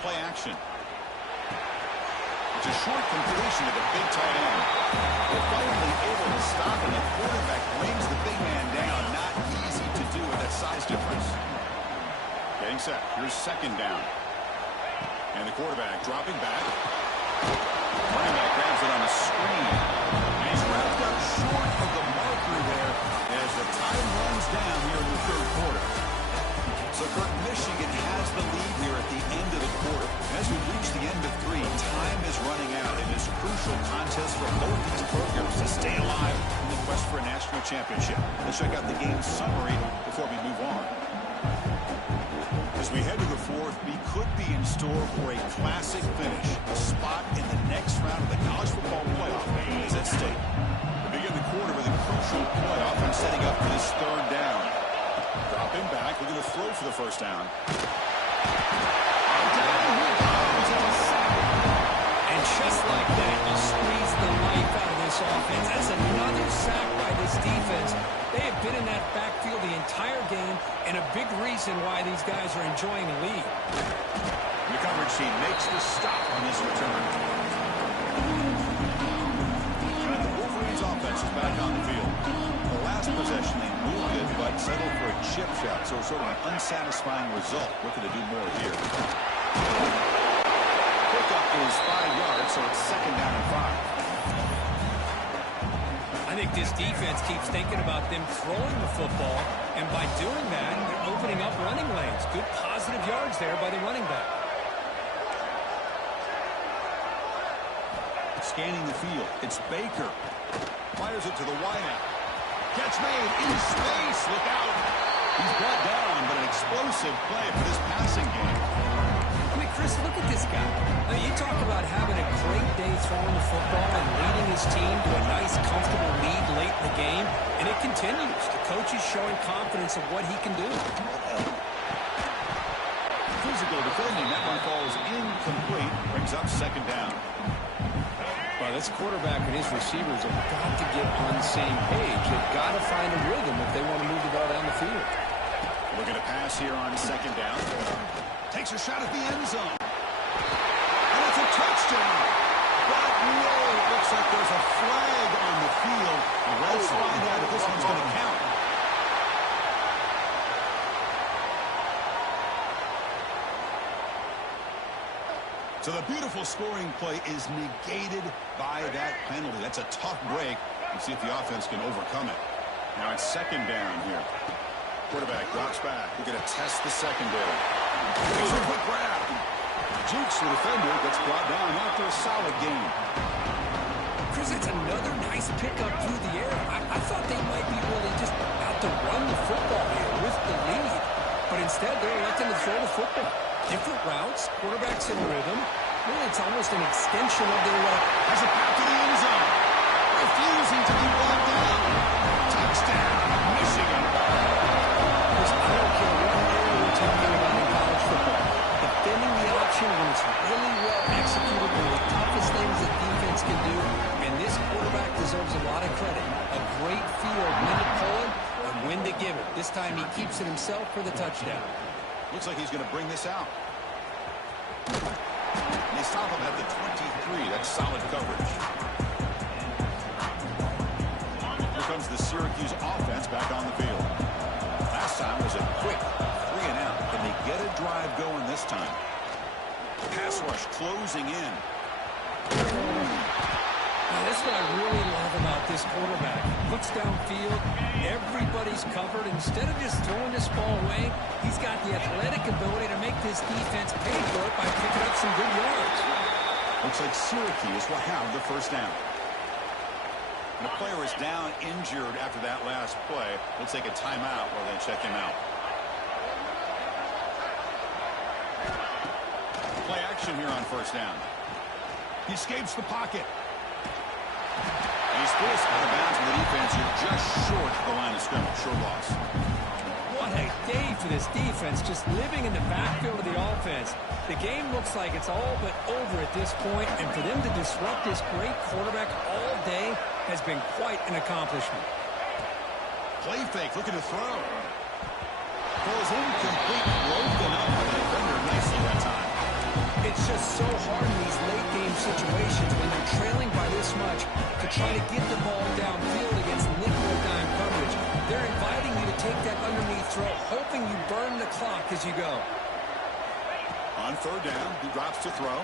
play action. It's a short completion to the big tight end. They're finally able to stop, and the quarterback brings the big man down. Not easy to do with that size difference. Getting set. Here's second down. And the quarterback dropping back. Running back grabs it on a screen. And he's wrapped up short of the marker there as the time runs down here in the third quarter. So, Kirk, Michigan has the lead here at the end of the quarter. As we reach the end of three, time is running out in this crucial contest for both these programs to stay alive in the quest for a national championship. Let's check out the game summary before we move on. As we head to the fourth, we could be in store for a classic finish. A spot in the next round of the college football playoff is at stake. We begin the quarter with a crucial playoff and setting up for this third down. Dropping back, we're going to throw for the first down. And just like that, you squeeze the life out of this offense. That's another sack by this defense. They have been in that backfield the entire game, and a big reason why these guys are enjoying the lead. The coverage team makes the stop on this return. And the Wolverines offense is back on the field. The last possession, they moved it, but settled for a chip shot, so sort of an unsatisfying result. Looking to do more here. Pickup is 5 yards, so it's second down and 5. I think this defense keeps thinking about them throwing the football, and by doing that, they're opening up running lanes. Good positive yards there by the running back. Scanning the field, it's Baker. Fires it to the wideout. Catch made in space. Look out. He's brought down, but an explosive play for this passing game. I mean, Chris, look at this guy. I mean, you talk about having a great day throwing the football and leading his team to a nice, comfortable lead late in the game, and it continues. The coach is showing confidence of what he can do. Physical defending. That one falls incomplete. Brings up second down. Well, this quarterback and his receivers have got to get on the same page. They've got to find a rhythm if they want to move the ball down the field. Looking to pass here on second down. Takes a shot at the end zone. And it's a touchdown. But no, it looks like there's a flag on the field. Let's find out if this one's going to count. So the beautiful scoring play is negated by that penalty. That's a tough break. Let's see if the offense can overcome it. Now it's second down here. Quarterback drops back. We're going to test the secondary. Here's a quick grab. Jukes the defender, gets brought down after a solid game. Chris, it's another nice pickup through the air. I thought they might be really just out to run the football here with the lead. But instead, they're electing to throw the football. Different routes, quarterbacks in rhythm. Really, it's almost an extension of their has it back to the end zone. Refusing to be brought down. Touchdown, Michigan. Chris, I don't care what area we're talking about in college football. Defending the option when it's really well executed, one of the toughest things that defense can do. And this quarterback deserves a lot of credit. A great feel of when to pull it and when to give it. This time he keeps it himself for the touchdown. Looks like he's going to bring this out. They stop him at the 23. That's solid coverage. Here comes the Syracuse offense back on the field. Last time was a quick 3 and out. Can they get a drive going this time? Pass rush closing in. Now, that's what I really love about this quarterback. Looks downfield, everybody's covered. Instead of just throwing this ball away, he's got the athletic ability to make this defense pay for it by picking up some good yards. Looks like Syracuse will have the first down. The player is down injured after that last play. We'll take a timeout while they check him out. Play action here on first down. He escapes the pocket. And he's forced out of bounds with the defense. You're just short of the line of scrimmage. Short loss. What a day for this defense, just living in the backfield of the offense. The game looks like it's all but over at this point, and for them to disrupt this great quarterback all day has been quite an accomplishment. Play fake, looking to throw. Falls incomplete, broken up by the defender nicely that time. It's just so hard in these late-game situations when you're trailing by this much to try to get the ball downfield against nickel or dime coverage. They're inviting you to take that underneath throw, hoping you burn the clock as you go. On third down, he drops to throw.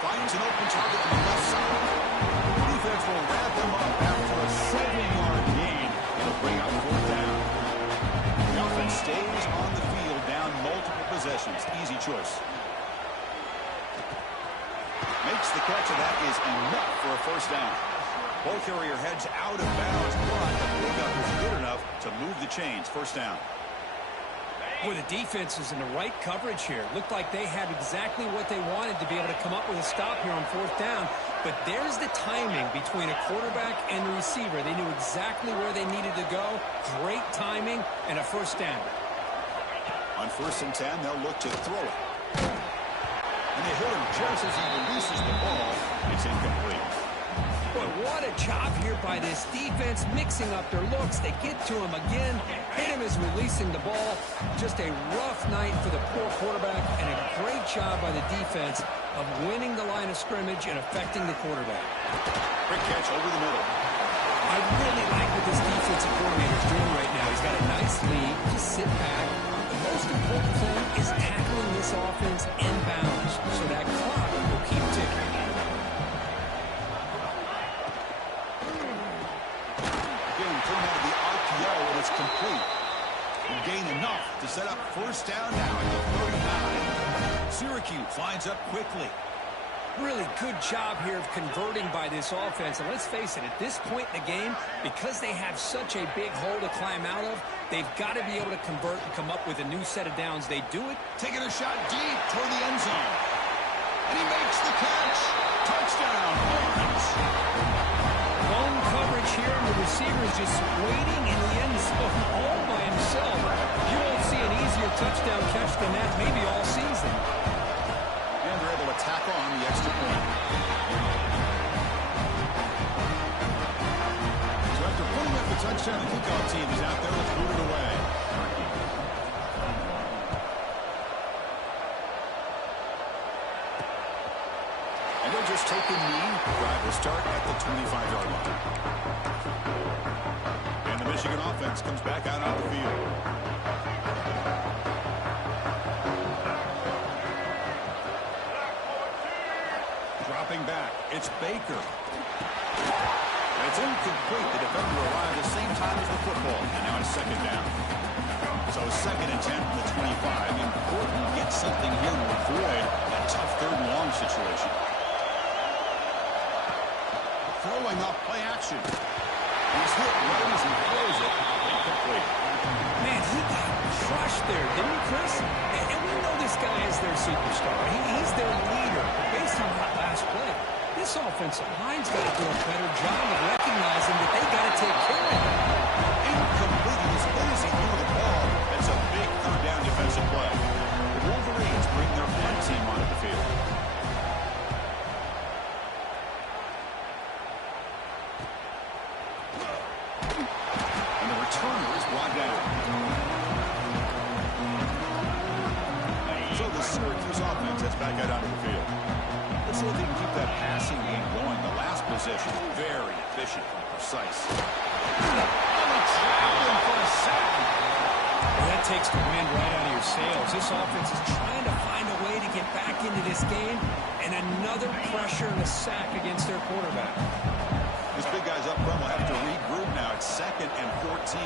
Finds an open target on the left side. The defense will wrap him up after a 7-yard gain. It'll bring up fourth down. The offense stays on the field, down multiple possessions. Easy choice. Makes the catch, and that is enough for a first down. Ball carrier heads out of bounds, but the pickup is good enough to move the chains. First down. Boy, the defense is in the right coverage here. Looked like they had exactly what they wanted to be able to come up with a stop here on fourth down. But there's the timing between a quarterback and the receiver. They knew exactly where they needed to go. Great timing and a first down. On first and 10, they'll look to throw it. And they hit him just as he releases the ball. It's incomplete. Boy, what a job here by this defense, mixing up their looks. They get to him again. Hit him as releasing the ball. Just a rough night for the poor quarterback, and a great job by the defense of winning the line of scrimmage and affecting the quarterback. Quick catch over the middle. I really like what this defensive coordinator is doing right now. He's got a nice lead. Just sit back. The most important thing is tackling this offense inbounds so that clock will keep ticking. Thrown out of the RPO, and it's complete. And gain enough to set up first down now at the 39. Syracuse lines up quickly. Really good job here of converting by this offense. And let's face it, at this point in the game, because they have such a big hole to climb out of, they've got to be able to convert and come up with a new set of downs. They do it. Taking a shot deep toward the end zone. And he makes the catch. Touchdown, Hornets. Long coverage here, and the receiver is just waiting in the end zone all by himself. You won't see an easier touchdown catch than that maybe all season. And they're able to tack on the extra point. So after putting up the touchdown, the kickoff team is out there. Let's boot it away. And they'll just take a knee. Drive will start at the 25-yard line. And the Michigan offense comes back out on the field. Dropping back, it's Baker. And it's incomplete. The defender arrived at the same time as the football. And now it's second down. So second and 10 from the 25. Important to get something here to avoid that tough third and long situation. Throwing up play action. He's hit right as he throws it. Incomplete. Man, he got crushed there, didn't he, Chris? And we know this guy is their superstar. He's their leader. Based on that last play, this offensive line's got to do a better job of recognizing that they got to take care of him. Incomplete. As good as he threw the ball, that's a big third down defensive play. The Wolverines bring their punt team onto the field. Syracuse offense heads back out onto the field. Let's see if they can keep that passing game going. The last possession, very efficient and precise. Traveling for a sack. Well, that takes the wind right out of your sails. This offense is trying to find a way to get back into this game, and another pressure and a sack against their quarterback. These big guys up front will have to regroup now. It's second and 14.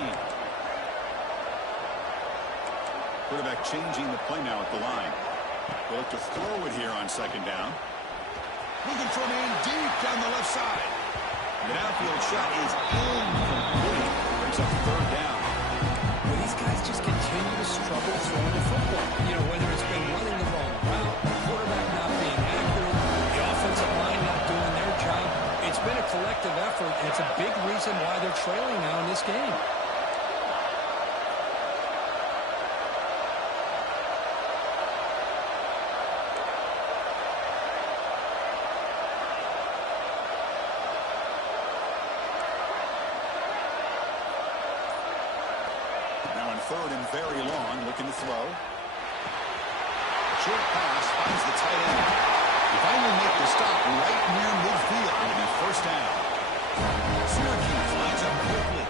Quarterback changing the play now at the line. They'll look to throw it here on second down. Looking for a man deep down the left side. The downfield shot is incomplete. Brings up third down. Well, these guys just continue to struggle throwing the football. You know, whether it's been running the wrong route, the quarterback not being accurate, the offensive line not doing their job. It's been a collective effort, and it's a big reason why they're trailing now in this game. Third and very long, looking to slow. Short pass finds the tight end. He finally make the stop right near midfield. It'll be first down. Syracuse lines up quickly.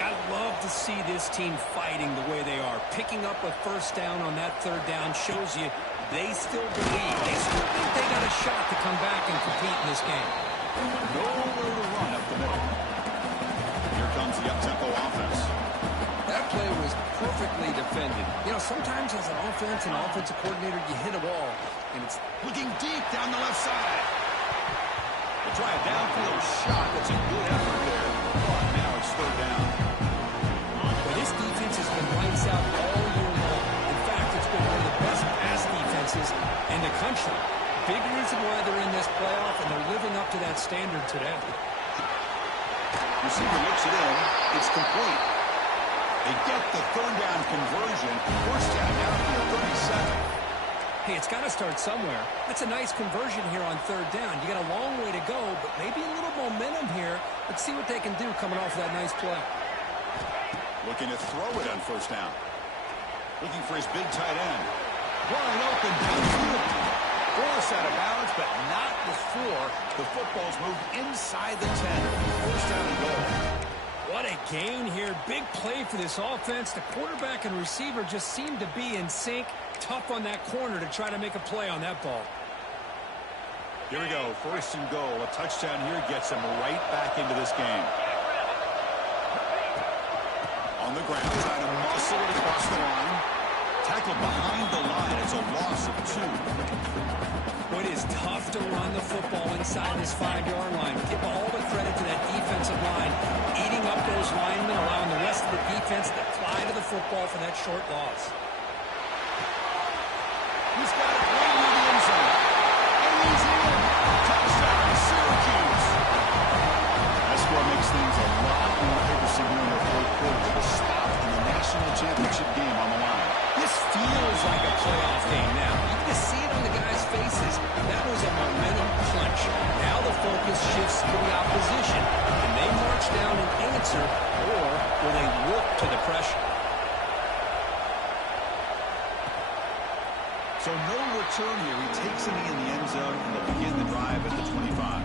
I love to see this team fighting the way they are. Picking up a first down on that third down shows you they still believe. They still think they got a shot to come back and compete in this game. Nowhere to run up the middle. Here comes the up-tempo offense. That play was perfectly defended. You know, sometimes as an offensive coordinator, you hit a wall, and it's looking deep down the left side. They try a downfield shot. That's a good effort there. But now it's third down. But this defense has been lights out all year long. In fact, it's been one of the best pass defenses in the country. Big reason why they're in this playoff, and they're living up to that standard today. Receiver looks it in. It's complete. They get the third down conversion. First down now from the 37. Hey, it's got to start somewhere. That's a nice conversion here on third down. You got a long way to go, but maybe a little momentum here. Let's see what they can do coming off that nice play. Looking to throw it on first down. Looking for his big tight end. Wide open downfield. Force out of bounds, but not before the football's moved inside the 10. First down and goal. What a gain here. Big play for this offense. The quarterback and receiver just seem to be in sync. Tough on that corner to try to make a play on that ball. Here we go. First and goal. A touchdown here gets him right back into this game. On the ground, trying to muscle it across the line. Tackled behind the line. It's a loss of 2. It is tough to run the football inside this 5-yard line. Give all the credit to that defensive line, eating up those linemen, allowing the rest of the defense to fly to the football for that short loss. He's got it right near the end zone. And he's in. Touchdown, Syracuse. That score makes things a lot more interesting here in the fourth quarter with a spot in the national championship game on the line. This feels like a playoff game now. You can see it on the guys' faces. That was a momentum punch. Now the focus shifts to the opposition. Can they march down and answer, or will they work to the pressure? So no return here. He takes a knee in the end zone, and they'll begin the drive at the 25.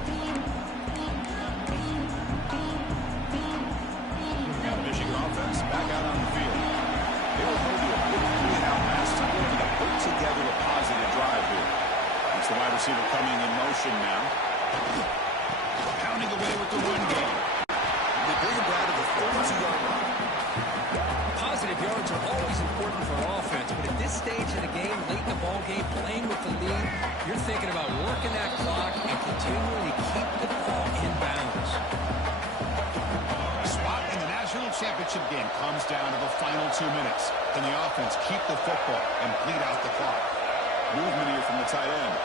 Now Michigan offense back out on the field. They were maybe a bit out last time, looking to put together a positive drive here. It's the wide receiver coming in motion now. Pounding away with the run game. They bring him down to the 32-yard line. Positive yards are always important for offense, but at this stage of the game, late in the ball game, playing with the lead, you're thinking about working that clock and continuing to keep the ball in bounds. Spot in the national championship game comes down to the final 2 minutes. Can the offense keep the football and bleed out the clock? Movement here from the tight end.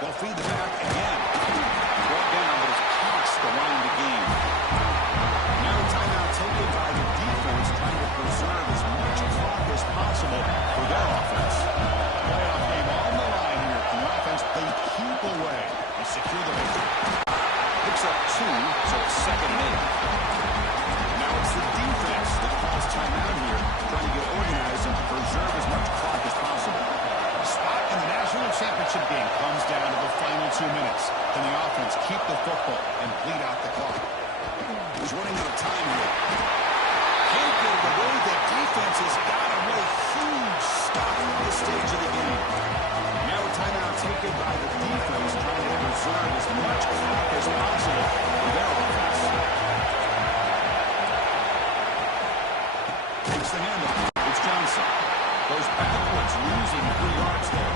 They'll feed the back again. Brought down, but it's past the line of the game. Now a timeout taken by the defense, trying to preserve as much clock as possible for their offense. Playoff game on the line here. Can the offense play keep away and secure the victory? Picks up 2, so it's second and 8. Now it's the defense that calls timeout here, trying to get organized and preserve as much clock as possible. Spot in the national championship game comes down to the final 2 minutes. Can the offense keep the football and bleed out the clock? He's running out of time here. Can't get it away. The defense has got him with a huge stop at this stage of the game. Now a timeout taken by the defense, trying to preserve as much clock as possible for their offense. Takes the handoff. It's Johnson. Goes backwards, losing 3 yards there.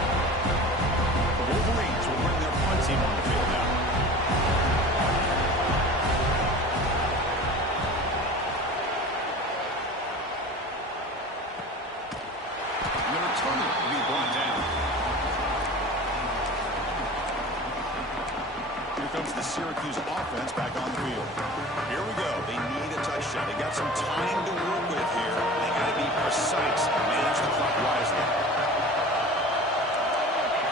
The Wolverines will bring their punt team on the field now. And the returner will be brought down. Here comes the Syracuse offense back on the field. Here we go. They need a touchdown. They got some time to work with here. They got to be precise and manage the clock wisely.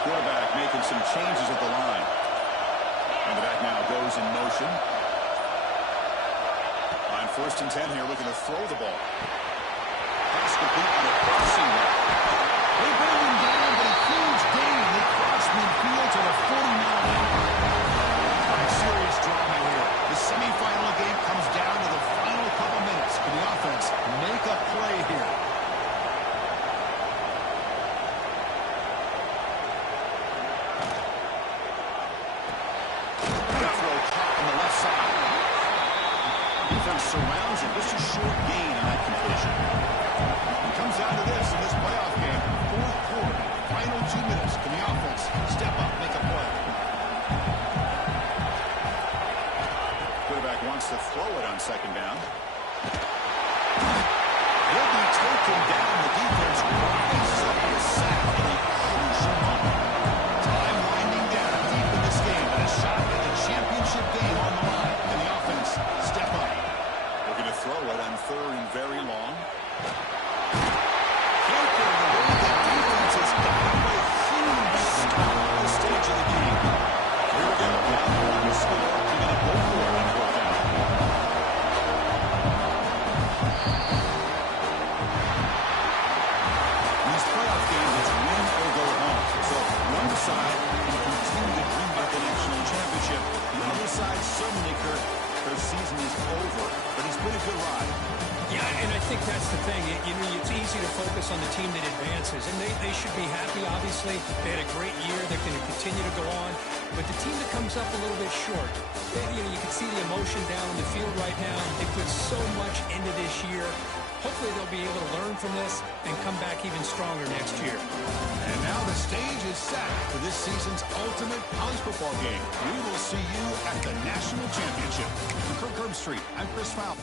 Quarterback making some changes at the line. And the back now goes in motion. On 1st and 10 here, looking to throw the ball. make a play here. The throw caught on the left side. Defense surrounds it. Just a short gain on that completion. It comes down to this in this playoff game. Fourth quarter, final 2 minutes. Can the offense step up, make a play? Quarterback wants to throw it on second down. He'll be taken down. The defense rises up with a sack in a crucial moment. Time winding down deep in this game, and a shot at the championship game on the line. Can the offense step up? They're going to throw it on third and very long. Can't get it away. The defense has got a huge stop at this stage of the game. Here we go. Now the score. You're going to go for it on fourth down. Side and continue to dream about the national championship. The other side, certainly, Kurt, their season is over, but it's been a good ride. Yeah, and I think that's the thing. It's easy to focus on the team that advances, and they should be happy, obviously. They had a great year. They're going to continue to go on. But the team that comes up a little bit short, you can see the emotion down on the field right now. They put so much into this year. Hopefully they'll be able to learn from this and come back even stronger next year. And now the stage is set for this season's ultimate college football game. We will see you at the national championship. From Kirk Herbstreit, I'm Chris Fowl.